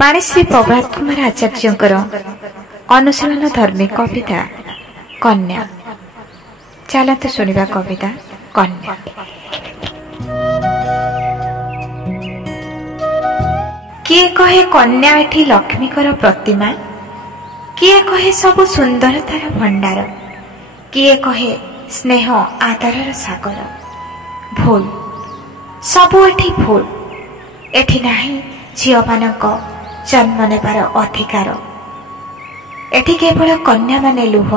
पाणिश्री प्रभात कुमार आचार्य अनुशीलन धर्मी कविता कन्या। चलते शुणा कविता कन्या। किए कहे कन्या एठी लक्ष्मीकर प्रतिमा, किए कहे सबु सुंदरतार भंडार, किए कहे स्नेह आदरर सागर। भूल सबु एठी भूल, एठी नाही झियो मानक जन्म नेबार अधिकार। एठी केवल कन्या माने लुह,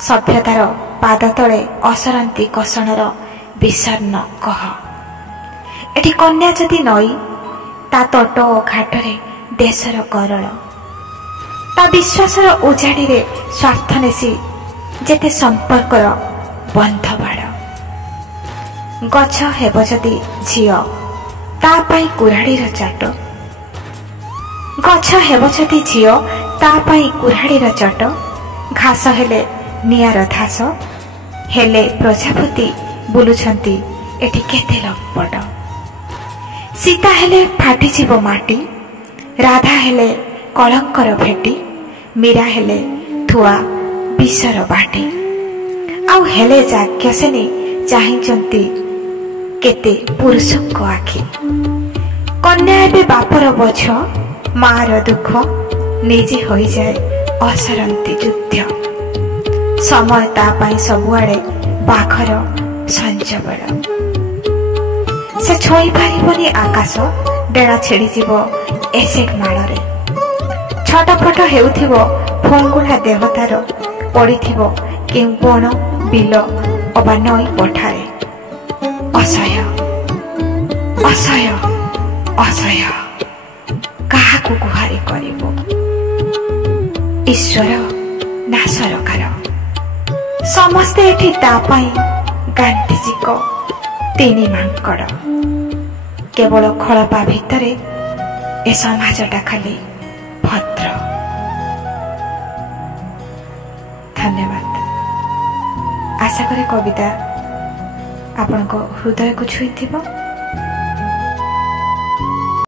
सभ्यतार पाद तले असरंती कषणर विषर्ण कह। एठी कन्या जदि नई, ता तट ओ घाटरे देशर करल, ता विश्वासर उजाड़ी रे स्वार्थ नेसी जेते संपर्कर बंध बाड़। गछ हेब जदि झियो, ता पाई कुराड़ीर चाट, गछ हेब जदि झियो ता पाई कुराड़ीर चाट। घास हेले निआर धास, हेले प्रजापति बुलुछंती एठी केते लपट। सीता हेले फाटी जीव माटी, राधा हेले कलंकर भेटी, मीरा हेले थुआ विषर बाटी। आउ हेले जाज्ञसेनी चाहिंचंती केते पुरुषଙ୍କ आखि। कन्या एबे बापर बोझ, मार दुख निजे हो जाए असरंती युद्ध। समय ता पाई सबुआड़े बाघर संज बेड़। से छोई पारिबनी आकाश, डेणा छेड़ी जीव एसिड माड़े। छटपट हेउथिबो फंगुला देवतार, पड़िथिबो केउ बण बिल अबा नई पठारे। असह्य असह्य असह्य काहाकु गुहारी करिबो। ईश्वर ना सरकार, समस्ते एठी ता पाई गांधीजीक तीनी मांकड़। केवल खलपा भितरे ए समाजटा खाली भद्र। धन्यवाद। आशा करे कविता आपनको हृदय को छुईथिबो।